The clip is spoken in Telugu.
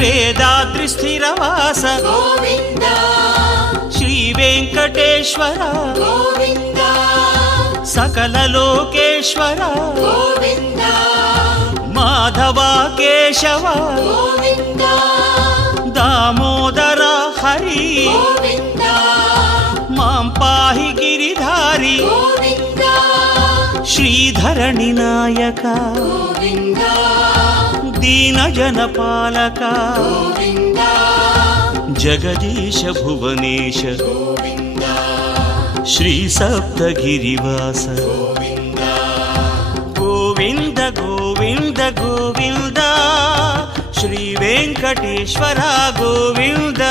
వేదాద్రి స్థిరవాస గోవింద శ్రీ వెంకటేశ్వర గోవింద సకల లోకేశ్వర గోవింద మాధవ కేశవ గోవింద దామోదర హరి గోవింద మాం పాహి గిరిధారి గోవింద శ్రీధరణి నాయక గోవింద దీన జనపాలక గోవింద జగదీశ భువనేశ గోవింద శ్రీ సప్తగిరివాస గోవింద గోవింద గోవింద గోవింద శ్రీ వెంకటేశ్వర గోవింద